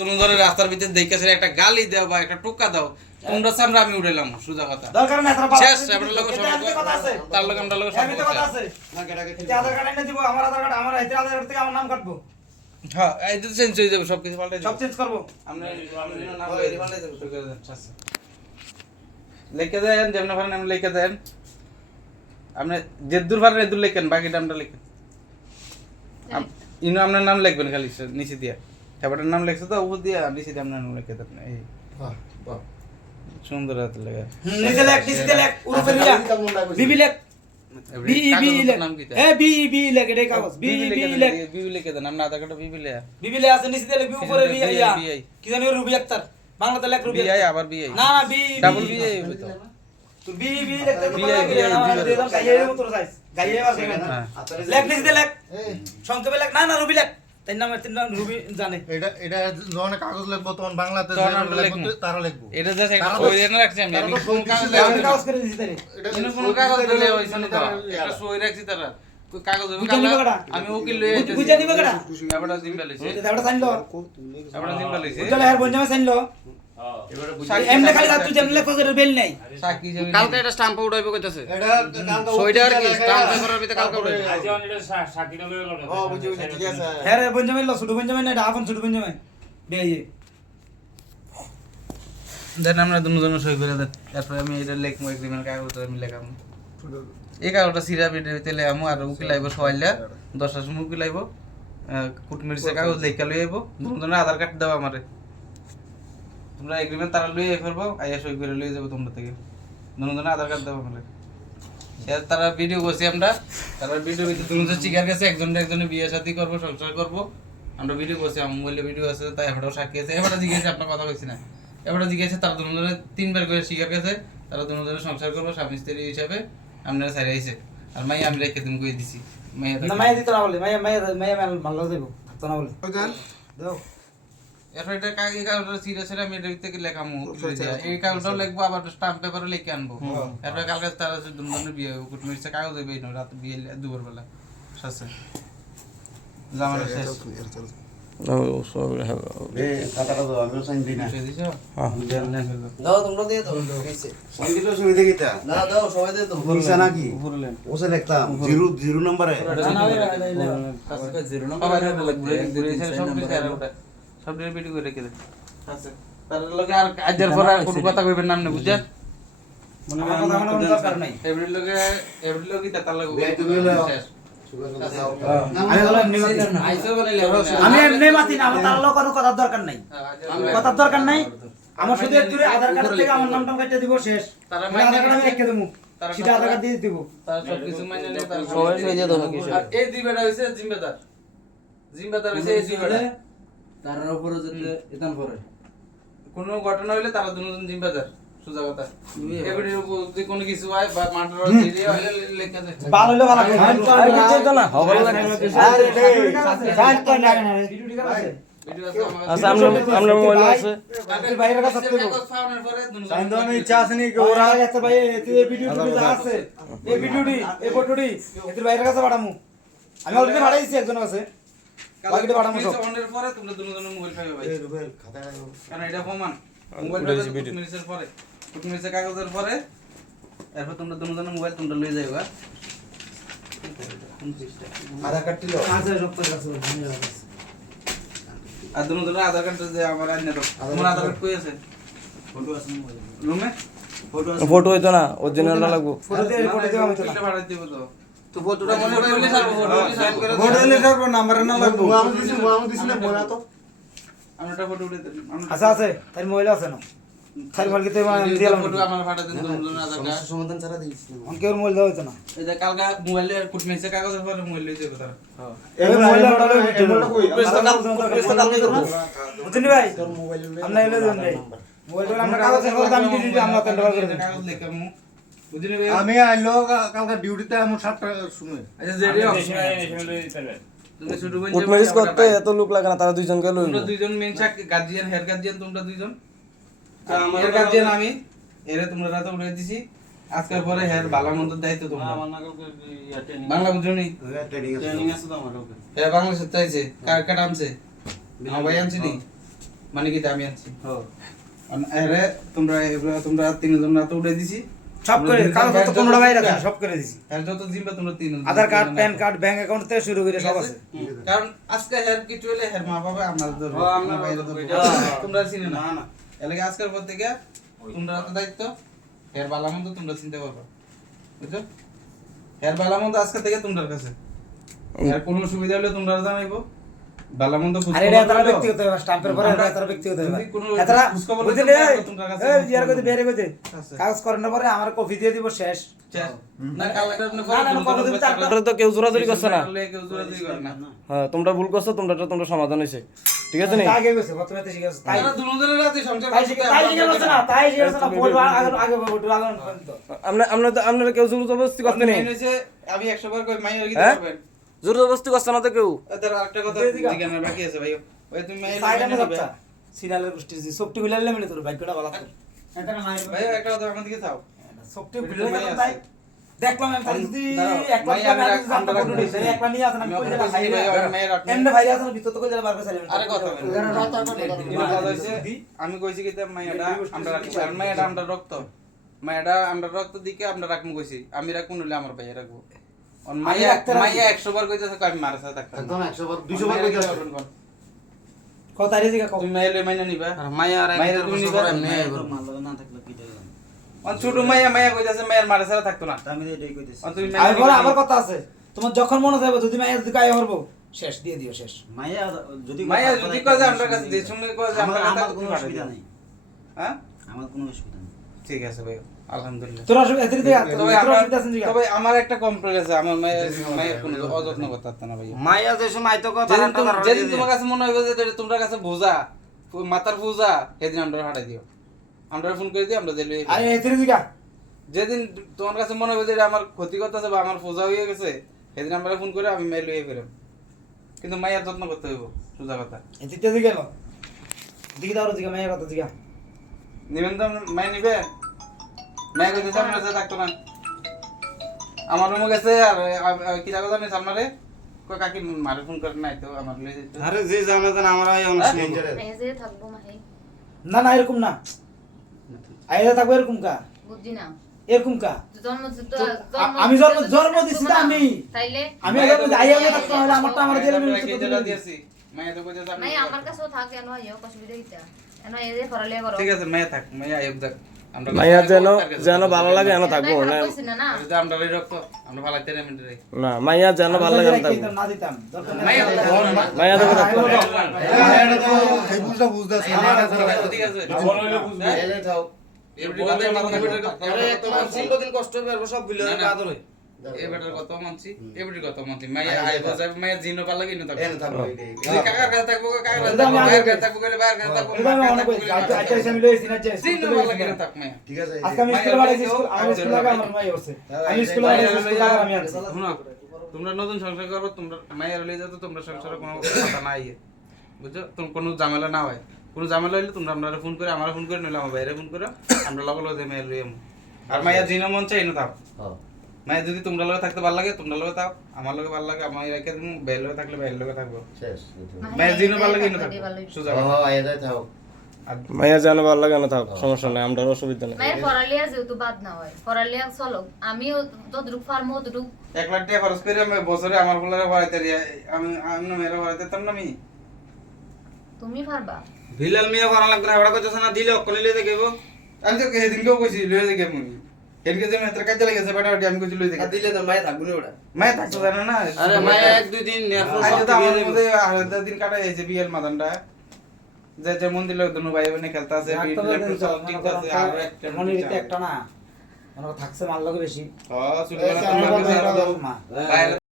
তুমি ধরে রাস্তার ভিতরে দেখেছে একটা গালি দাও বা একটা টোকা দাও, তোমরা সামনে আমি উড়াইলাম সোজা কথা। দরকার নাই তার শেষ আপনার লোক কথা আছে, তার লোক আমরা লোক আমি তো কথা আছে না কেটাকে এটা আধার কার্ড এনে দিব, আমার আধার কার্ড আমার হাতে আধার কার্ড থেকে আমার নাম কাটবো। হ্যাঁ এই তো চেঞ্জ হয়ে যাবে, সব কিছু পাল্টে সব চেঞ্জ করব। আমরা নাম রেডি পাল্টে দেব তো করে দেন। আচ্ছা লিখে দেন, যেমন ভাবে নাম লিখে দেন, আপনি যেদুর ভারে এদুর লিখেন, বাকি নামটা লিখেন। ইনো আপনার নাম লিখবেন খালি নিচে দিয়া, খাবারের নাম লিখছে তো উপর দিয়া নিচে দিয়ে আপনার নাম লিখে দেন। এই বাহ বাহ সুন্দর হাতে লেখা নিচে লেখ উরুফে লিয়া বিবি লেখ বিবি লেখ এ বিবি লেখ এটাই কাগজ বিবি লিখে দেন। আপনার আধার কার্ডে বিবি লেখা, বিবি লেখ আছে, নিচে লেখ উপরে লিয়া কি জানি রুবি আক্তার, বাংলাতে লেখ রুবি বিআই আবার বিআই না না বি ডাবল বিআই হবে তো। তুই বিবি লেখ তো আমার দিয়ে দাম গাইয়ে মত সাইজ গাইয়ে আর দেবেন লেখ নিচে লেখ সংক্ষেপে লেখ, না না রুবি লেখ, তিন নাম রুবি জানে। এটা যখন কাগজ লিখবো তখন বাংলাতে তারা লিখবো। এটা জাস্ট একটা সই রেখে রাখছি আমি, আমি কোন কাগজ কাগজ করে দিছি তারে এটা কোন কাগজ দিলে হইছে না তো, এটা সই রাখছি তারা কই কাগজ হবে কালা, আমি উকিল লই আইছি বুঝা দিবে কেডা এবারে জিম্বা লইছে, এবারে সাইনলো এবারে জিম্বা লইছে বুঝলে আর বঞ্জামে সাইনলো এমনে খালি তুই যেমন লেখ তোর বেল নাই সাকি যাবে কালকে এটা স্ট্যাম্প উড়াইবো কইতাছে এটা কালকে সইটা আর কি স্ট্যাম্প পেপারের ভিতরে কালকে উড়াইবো। বুঝি ঠিক আছে। হ্যাঁ রে বঞ্জামে লো ছোট বঞ্জামে না, এটা আপন ছোট বঞ্জামে বেয়ে দেন আমরা দুজন সই করে দেন, তারপরে আমি এটা লিখবো এগ্রিমেন্ট কাগজটা আমি লেখাবো। এই কাগজটা সিরা বিটে তেলে আমু আর উকিল আইবো সওয়াইলা 10টার সময় উকিল আইবো, কুটমিরসে কাগজ লেখা লই আইবো, দুজন আধার কার্ড দাও আমারে, তোমরা এগ্রিমেন্ট তারা লই আই ফেলবো, আইয়া সই করে লই যাবো তোমরা থেকে, দুজন আধার কার্ড দাও আমারে। এর তারা ভিডিও করছি আমরা, তারা ভিডিও ভিতরে দুজন চিকার কাছে একজনের বিয়ে শাদী করবো, সংসার করবো, আমরা ভিডিও করছি, আমার মোবাইলে ভিডিও আছে, তাই এবারও সাক্ষী আছে, এবারও জিজ্ঞেস আপনার কথা কইছি না, এবারও জিজ্ঞেস তারা দুজনে 3বার করে শিকার কাছে, তারা দুজনে সংসার করবো স্বামী স্ত্রী হিসাবে, আপনারা ছাড়া আইছে। আর মাই আমি রেখে তুমি কই দিছি, না মাইয়া দিতে না বলে, মাইয়া ভালো দেবো তো না বলে দাও। এরপর এটা এই কাগজটা সিরিয়াসলি আমি এটা থেকে লেখামু, এই কাগজটাও লিখবো, আবার স্টাম্প পেপারে লিখে আনবো। এরপর কালকে তারা দুজনের বিয়ে হবে, কুটমিরসে কাগজ হবে, রাত বিয়ে দুপুর বেলা শেষে জামানো শেষ খাতাটা দাও, আমিও সাইন দিই না। দিছো দাও তোমরা দিয়ে দাও কইছে সাইন দিলেও সুবিধা কিটা? না দাও সবাই দিয়ে দাও বলছে নাকি? উপরলেন ওসে লিখতাম জিরো নম্বরে। সব ভিডিও করে রেখে দে। আচ্ছা তার লগে আর আজের পর আর কোনো কথা কইবেন নাম না, বুঝছেন? আমার কথা কোনো দরকার নাই। এভরি লগে তার লগে শেষ। আমি বললাম আইসো বলে আমি এমনি মাতি না, আমার তার লোক কোনো কথার দরকার নাই, কথার দরকার নাই। আমার শুধু একটু আধার কার্ড থেকে আমার নামটা কেটে দিব, শেষ। তারা আধার কার্ড আমি রেখে দেবো, সেটা আধার কার্ড দিয়ে দিব। তার সব কিছু মাইনে নেয়, তার সবাই সই দিয়ে দাও নাকি আর এই দুই বেটা হইছে জিম্বাদার হইছে এই দুই বেটা। তার উপরে যেতে এতান পরে কোনো ঘটনা হইলে তারা দুজন জিম্বাদার, সোজা কথা। এবারে যদি কোনো কিছু হয় বা মার্ডার এরিয়া হইলে লেখা যায়। ভালো হইলে ভালো লাগে। আরে কিছু তো না হবল লাগে আরে রে সাইড কর না না ভিডিও ঠিক আছে। ভিডিও আছে আমার আচ্ছা আমরা মোবাইল আছে আপনি বাইরে কাছে থাকতে কাগজ ফাউনের পরে দুজন সাইন দেওয়ার ইচ্ছা আছে নাকি? ওরা যাচ্ছে ভাই, এতে ভিডিও যা আছে, এই ভিডিওটি এই ফটোটি এতে বাইরে কাছে পাঠামু। আমি অলরেডি পাঠাইছি একজনের কাছে, বাকিটা পাঠামু সব। অনের পরে তোমরা দুজন মোবাইল পাইবে ভাই, এই রুবেল খাতাটা দাও। কারণ এটা প্রমাণ। মোবাইলটা কুটমিরসের পরে, কুটমিরসের কাগজের পরে এরপর তোমরা দুজন মোবাইল তোমরা লই যাইবা। আধার কার্ড দিলো? আছে সব তোর কাছে আর দুজন আধার কার্ড যে আমার আইনে দাও, তোমার আধার কার্ড কই আছে? ফটো আছে মোবাইলে। রুমে ফটো হইতো না অরিজিনালটা লাগবো ফটো দিয়ে ফটো দিয়ে আমি তো এটা পাঠাই দিব তো। তো ফটোটা মনে হইলে ছাড়বো, ফটো হইলে সাইন করে ফটো দিলে সব নাম্বার না লাগবো। মুহাম্মদ দিছিলে বলা তো। আমি একটা ফটো উঠে দিলাম। আছে আছে তাই মোবাইল আছে না, তাই মোবাইল কিতে দিলাম ফটো আমার পাঠা দেন দুজন আধার কার্ড। সমাধান ছাড়া দিস না। অন কেউ মোবাইল দাও না। এই যে কালকে মোবাইলে কুটমিরসের কাগজের পরে মোবাইল লই যাবে তারা। এই মোবাইল ওটা এমনটা কই? বুঝছেন ভাই, তোর মোবাইল আমরা এলে দেন ভাই মোবাইল আমরা কাগজে করে দাম দিই, আমরা তেল ব্যবহার করে দেন। কাগজ লেখামু, বুঝিনি ভাই? আমি আইলো কালকে ডিউটিতে আমার 7টা সময়। আচ্ছা জেডি তুমি ছোট বোন উটমেরিস করতে এত লোক লাগে না, তারা দুইজনকে লইল তোমরা দুইজন মেন গার্জিয়ান, হেয়ার গার্জিয়ান তোমরা দুইজন। আমার গার্জিয়ান আমি, এরে তোমরা রাতে উড়াই দিছি। আজকের পরে হেয়ার ভালো মন্দ দায়িত্ব তোমরা। বাংলা বুঝুনি? ট্রেনিং আছে তো আমার কাছে। হ্যাঁ বাংলা সত্য আছে, কার কাট আনছে? আমার ভাই আনছে নি? মানে কি আমি আনছি আরে তোমরা তিনজন রাতে উঠে দিছি সব করে কাগজ তো 15 ভাই রাখেন সব করে দিছি আর যত জিম্বা তোমরা তিনজন Aadhaar card PAN card bank account থেকে শুরু করে সব আছে কারণ আজকে হের কিছু হলে হের মা বাবা আমরা ধরবো আমরা বাইরে ধরবো তোমরা চিনো না এলাকা আজকের পর থেকে তোমরা তো দায়িত্ব হের বালা মন্দ তোমরা চিনতে পারবে বুঝছো হের বালা মন্দ আজকে থেকে তোমার কাছে আর কোনো সুবিধা হলে তোমরা জানাইবো বালা মন্দ আরে এটা তারা ব্যক্তিগত ব্যাপার স্ট্যাম্পের পরে এটা তারা ব্যক্তিগত ব্যাপার এতরা বুঝলে এই ইয়ার কইতে বেরে কইতে কাগজ করানোর পরে আমার কপি দিয়ে দিব শেষ না কালেক্টর আপনি তোমরা তো কেউ জোরাজুরি করছে না কেউ জোরাজুরি করে না হ্যাঁ তোমরা ভুল করছো তোমরা সমাধান হইছে ঠিক আছে নি আগে গেছে প্রথমে তো শিখেছে তাই তারা দুজনের রাতে সংসার তাই শিখেছে না ভোট আগে ভোট আগে পর্যন্ত আপনারা কেউ জোর জবরদস্তি করতে নেই আমি 100 বার কই মাইয়ের কি হ্যাঁ? করবেন জোর জবরদস্তি করছে না তো কেউ এদের আরেকটা কথা জিজ্ঞাসা বাকি আছে ভাই ওই তুমি মাইয়ের সাইডে না যাচ্ছে সিরিয়ালের গোষ্ঠী সবটি গুলালে মিলে তোর ভাগ্যটা ভালো থাকে এটা না মায়ের ভাই একটা কথা আমার দিকে চাও সবটি গুলালে তাই দেখলাম আমি তাই যদি এক লাখ টাকা আমি জানতে পারবো না এক লাখ নিয়ে আসেন আমি কই দিলাম ভাই এমনি ভাই আসেন ভিতর তো কই দিলাম বার করে চাইলাম আরে কথা আমি কইছি কি মাইয়াটা আমরা মাইয়াটা আমরা রক্ত দিকে আমরা রাখমু কইছি আমি রাখমু নলে আমার ভাই রাখবো অন মাইয়া 100 বার কইতেছে আমি মারা সাথে থাকতাম একদম 100 বার 200 বার কইতে হবে কত তারিখ দিকে কত তুমি মাইয়া মাইনা নিবা মায়া আর মাইয়া তুমি নিবা এমনি আইবো মাল্লা না থাকলে কি দেয় অন ছোট মাইয়া কইতাছে মায়ের মারা সাথে থাকতো না আমি এটাই কইতেছি অন তুমি আমি বড় আমার কথা আছে তোমার যখন মনে চাইবে যদি মায়ের দিকে আয় করবো শেষ দিয়ে দিও শেষ মায়া যদি কয় যে আমরা কাছে যে শুনে কয় যে আমরা আমার কাছে কোনো অসুবিধা নেই হ্যাঁ আমার কোনো অসুবিধা নেই ঠিক আছে ভাই আলহামদুলিল্লাহ তোর অসুবিধা এত দিকে তবে তোর অসুবিধা আছে তবে আমার একটা কমপ্লেন আছে আমার মায়ের কোনো অযত্ন করতে না ভাই মায়া যে সময় তো কথা যেদিন তোমার কাছে মনে হবে যে এটা তোমার কাছে বোঝা মাথার বোঝা সেদিন আমরা হাঁটাই দিও আমরা ফোন করে দিই আমরা দিলে আরে এত দিকে যেদিন তোমার কাছে মনে হবে যে এটা আমার ক্ষতি করতেছে বা আমার ফোজা হয়ে গেছে সেদিন আমরা ফোন করে আমি মেল হয়ে ফেরাম কিন্তু মায়ের যত্ন করতে হইব সোজা কথা এত দিকে গেল দিকে দাও দিকে মায়ের কথা দিকে নিবেন তো মাই নিবে মায়ের কাছে সামনে আছে থাকতো না আমার রুমে গেছে আর কি জায়গা জানি সামনে কই কাকি মারে ফোন করে নাই তো আমার লয়ে যেত আরে যে জানা জানা আমরা এই অনুষ্ঠান এজে থাকবো মাহি না না এরকম না আইরা থাকবে এরকম কা বুঝছি না এরকম কা জন্ম আমি জন্ম দিছি না আমি তাইলে আমি আইয়া থাকতে হলে আমারটা আমার দিয়ে জেলা দিয়েছি মায়ে তো কইতে নাই আমার কাছেও থাকে এনো আইও অসুবিধা হইতা এনো এজে ফরালে করো ঠিক আছে মায়ে থাক মায়ে আইব যাক আমরা মাইয়া যেন ভালো লাগে এন থাকবো না কইছি না না এটা আমরা রে রক্ত আমরা ভালাইতে রে মিন্টে রে না মাইয়া যেন ভালো লাগে এন থাকবো না দিতাম দরকার মায়ে মাইয়া দেখো থাকবো এটা তো এই বুঝটা বুঝতাছি ঠিক আছে এলে থাও এভরি কথা দিন কষ্ট হবে সব বিলে আদর হয় এবারের কত মানছি এবারের কত মানছি মায়ে আইব যাবে মায়ে জিনো পাল্লা কিনো থাকবো এনে থাকো যদি কাকার কাছে থাকবো কাকার কাছে থাকবো বাইরের কাছে থাকবো গেলে বাইরের কাছে থাকবো এটা আমি মনে করি আচ্ছা আমি লইছি না যে জিনো পাল্লা কিনো থাক মায়ে ঠিক আছে আজকে আমি স্কুলে বাড়াইছি আমি স্কুলে আগে আমার মাই হচ্ছে আমি স্কুলে বাড়াইছি স্কুলে আগে আমি আনছি শুনো তোমরা নতুন সংসার করো তোমরা মায়ের লয়ে যাও তো তোমরা সংসারে কোনো কথা নাই বুঝছো তোম কোনো ঝামেলা না হয় কোনো ঝামেলা হইলে তোমরা আপনারা ফোন করে আমারে ফোন করে নইলে আমার বাইরে ফোন করো আমরা লগো লগে মায়ের লইয়াম আর মায়ের জিনো মন চাই না থাক মায়ের যদি তোমরা লগে থাকতে ভালো লাগে তোমরা লগে থাক আমার লগে ভালো লাগে আমি রেখে দিমু বাইরে লগে থাকলে বাইরে লগে থাকবো শেষ মায়ের জিনো ভালো লাগে না থাকবো সোজা কথা। আইদা থাও আর মাইয়া যেন ভালো লাগে এন থাক সমস্যা নাই আমরা অসুবিধা নেই মায়ের ফরালিয়া যেহেতু বাদ না হয় ফরালিয়া চলো আমিও তদ্রুপ ফার্মও তদ্রুপ 1 লাখ টাকা খরচ করে আমি বছরে আমার ফুলারে বাড়াইতে আমি আমি মেরে বাড়াইতে তাম না আমি তুমি পারবা বিলাল মিয়া করা লাগবে না ওরা কইতেছ না দিলে অকল লইলে দেখাইব আমি তো সেদিনকেও কইছি লয়ে দেখে মুই সেদিনকে যে মেত্র কাজে লেগেছে বাটাবাটি আমি কইছি লয়ে দেখে দিলে তো মায়া থাকবে না ওটা মায়ে থাকতো জানো না আরে মায়া এক দুই দিন নেরফুল আজ সব তো আমার দিয়ে মধ্যে আলাদা দিন কাটা হয়েছে বিয়ের মাদানটা যে যে মন্দির লোক দুনো ভাই বোনে খেলতে আছে ঠিক আছে আর একটা মনে একটা না মনে থাকছে মাল লগে বেশি ও সুলতান মা বাইরে